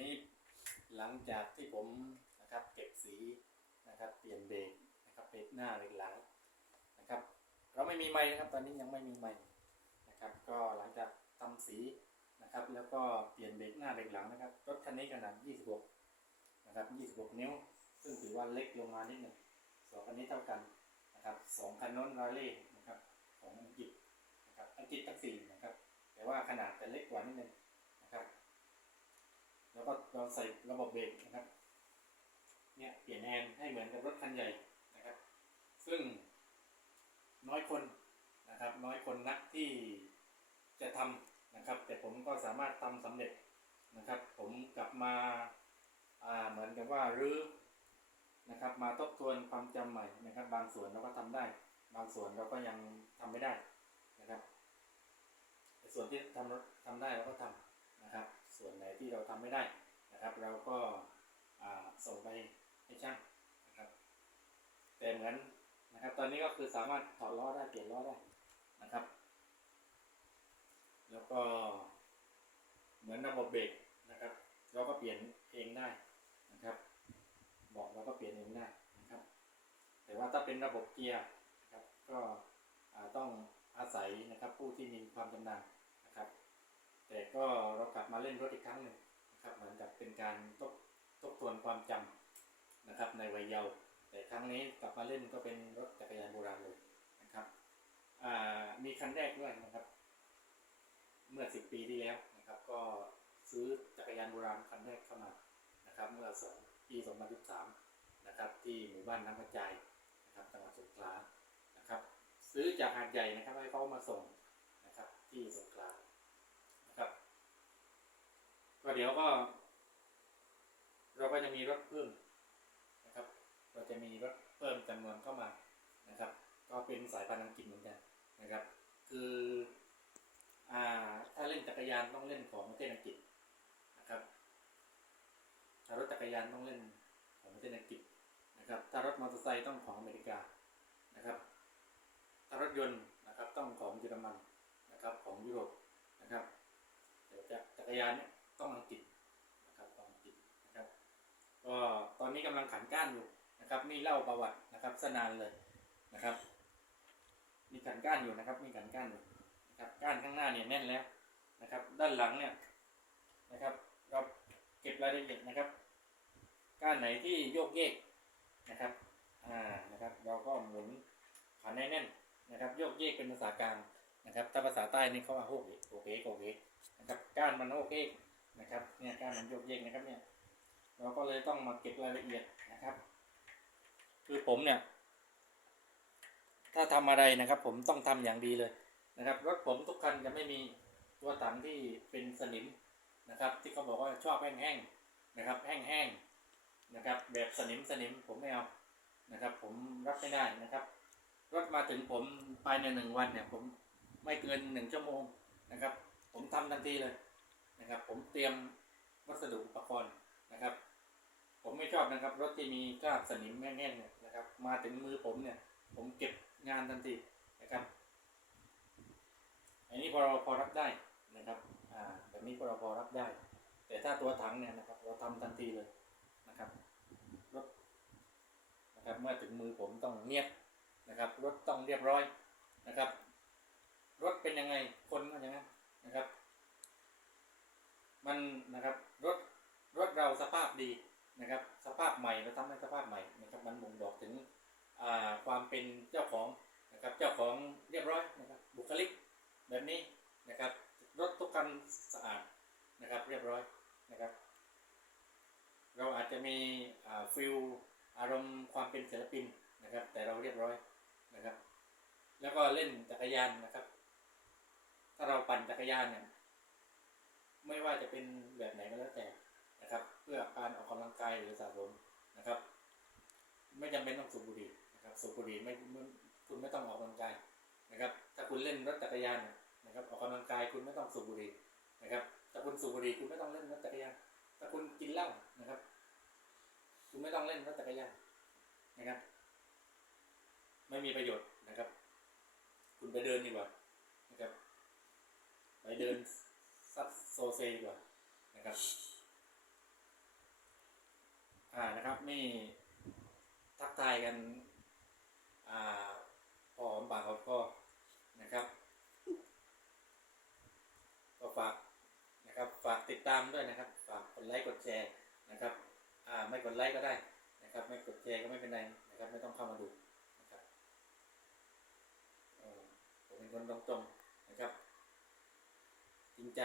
นี้หลังจากที่ผมนะครับเก็บสีนะครับเปลี่ยนเบรกนะครับเบรกหน้าเบรกหลังนะครับ เราไม่มีไม้นะครับ ตอนนี้ยังไม่มีไม้นะครับ ก็หลังจากทำสีนะครับ แล้วก็เปลี่ยนเบรกหน้าเบรกหลังนะครับรถคันนี้ขนาด 26 นะครับ 26 นิ้ว ซึ่งถือว่าเล็กลงมานิดหนึ่งสองคันนี้เท่ากันนะครับสองคันน้นรอยเล่นะครับของอังกฤษนะครับอังกฤษทั้งสี่นะครับ แต่ว่าขนาดจะเล็กกว่านิดหนึ่งนะครับ แล้วก็เราใส่ระบบเบรกนะครับ เนี่ยเปลี่ยนแฮนด์ให้เหมือนกับรถคันใหญ่นะครับ ซึ่งน้อยคนนะครับ น้อยคนนักที่จะทำนะครับ แต่ผมก็สามารถทำสำเร็จนะครับ ผมกลับมาเหมือนกับว่ารื้อนะครับ มาทบทวนความจำใหม่นะครับ บางส่วนเราก็ทำได้ บางส่วนเราก็ยังทำไม่ได้นะครับแต่ส่วนที่ทำทำได้เราก็ทำนะครับ ส่วนไหนที่เราทำไม่ได้นะครับ เราก็ส่งไปให้ช่างนะครับ แต่เหมือนนะครับ ตอนนี้ก็คือสามารถถอดล้อได้เปลี่ยนล้อได้นะครับ แล้วก็เหมือนระบบเบรกนะครับ เราก็เปลี่ยนเองได้นะครับเบอกเราก็เปลี่ยนเองได้นะครับ แต่ว่าถ้าเป็นระบบเกียร์นะครับก็ต้องอาศัยนะครับผู้ที่มีความชำนาญนะครับ แต่ก็เรากลับมาเล่นรถอีกครั้งหนึ่งนะครับเหมือนกับเป็นการทบทบทวนความจำนะครับในวัยเยาว์แต่ครั้งนี้กลับมาเล่นก็เป็นรถจักรยานโบราณเลยนะครับมีคันแรกด้วยนะครับ เมื่อสิบปีที่แล้วนะครับก็ซื้อจักรยานโบราณคันแรกเข้ามานะครับเมื่อสองปี2013นะครับที่หมู่บ้านน้ำกระจายนะครับจังหวัดสงขลานะครับ ซื้อจากหาดใหญ่นะครับให้เขามาส่งนะครับที่สงขลานะครับ ก็เดี๋ยวก็ เราก็จะมีรถเพิ่มนะครับ เราจะมีรถเพิ่มจำนวนเข้ามานะครับ ก็เป็นสายพันธุ์อังกฤษเหมือนกันนะครับ คืออ่าถ้าเล่นจักรยานต้องเล่นของประเทศอังกฤษนะครับ ถ้ารถจักรยานต้องเล่นของประเทศอังกฤษนะครับ ถ้ารถมอเตอร์ไซค์ต้องของอเมริกานะครับ ถ้ารถยนต์นะครับต้องของเยอรมันนะครับของยุโรปนะครับแต่จักจักรยานเนี่ย ก็ตอนนี้กำลังขันก้านอยู่นะครับนี่เล่าประวัตินะครับสนานเลยนะครับ มีขันก้านอยู่นะครับ มีขันก้านอยู่นะครับก้านข้างหน้าเนี่ยแน่นแล้วนะครับ ด้านหลังเนี่ยนะครับเราเก็บรายละเอียดนะครับก้านไหนที่โยกเยกนะครับอ่านะครับ เราก็หมุนขันให้แน่นนะครับ โยกเยกเป็นภาษากลางนะครับถ้าภาษาใต้นี่เขาว่าโฮกเอกโอเคโอเคนะครับก้านมันโอเคนะครับเนี่ยก้านมันโยกเยกนะครับเนี่ย เราก็เลยต้องมาเก็บรายละเอียดนะครับ คือผมเนี่ย ถ้าทำอะไรนะครับ ผมต้องทำอย่างดีเลยนะครับรถผมทุกคันจะไม่มีตัวถังที่เป็นสนิมนะครับ ที่เขาบอกว่าชอบแห้งๆนะครับ แห้งๆนะครับ แบบสนิมสนิมผมไม่เอานะครับ ผมรับไม่ได้นะครับรถมาถึงผมภายในหนึ่งวันเนี่ย ผมไม่เกินหนึ่งชั่วโมงนะครับ ผมทำทันทีเลยนะครับ ผมเตรียมวัสดุอุปกรณ์นะครับ นะครับ รถที่มีคราบสนิมแห้งๆเนี่ยนะครับ มาถึงมือผมเนี่ย ผมเก็บงานทันทีนะครับ อันนี้พอเราพอรับได้นะครับอ่าแบบนี้พอเราพอรับได้ แต่ถ้าตัวถังเนี่ยนะครับ เราทำทันทีเลยนะครับรถนะครับเมื่อถึงมือผมต้องเนียบนะครับ รถต้องเรียบร้อยนะครับ รถเป็นยังไงคนก็อย่างนั้นนะครับ มันนะครับรถรถเราสภาพดี นะครับ สภาพใหม่เราทำให้สภาพใหม่นะครับมันบ่งบอกถึงความเป็นเจ้าของนะครับเจ้าของเรียบร้อยนะครับบุคลิกแบบนี้นะครับรถทุกคันสะอาดนะครับเรียบร้อยนะครับ เราอาจจะมีฟิลอารมณ์ความเป็นศิลปินนะครับ แต่เราเรียบร้อยนะครับ แล้วก็เล่นจักรยานนะครับ ถ้าเราปั่นจักรยานเนี่ยไม่ว่าจะเป็นแบบไหนก็แล้วแต่ นะครับ เพื่อการออกกำลังกายหรือสะสมนะครับ ไม่จำเป็นต้องสูบบุหรี่นะครับสูบบุหรี่ไม่คุณไม่ต้องออกกำลังกายนะครับ ถ้าคุณเล่นรถจักรยานนะครับ ออกกำลังกายคุณไม่ต้องสูบบุหรี่นะครับถ้าคุณสูบบุหรี่คุณไม่ต้องเล่นรถจักรยานถ้าคุณกินเหล้านะครับ คุณไม่ต้องเล่นรถจักรยานนะครับ ไม่มีประโยชน์นะครับ คุณไปเดินดีกว่านะครับ ไปเดินซัดโซเซดีกว่านะครับ อ่านะครับนี่ทักทายกันอ่าพอหอมปากหอมคอนะครับ ก็ฝากนะครับฝากติดตามด้วยนะครับ ฝากกดไลค์กดแชร์นะครับอ่าไม่กดไลค์ก็ได้นะครับ ไม่กดแชร์ก็ไม่เป็นไรนะครับ ไม่ต้องเข้ามาดูนะครับผมเป็นคนตรงๆนะครับ จริงใจ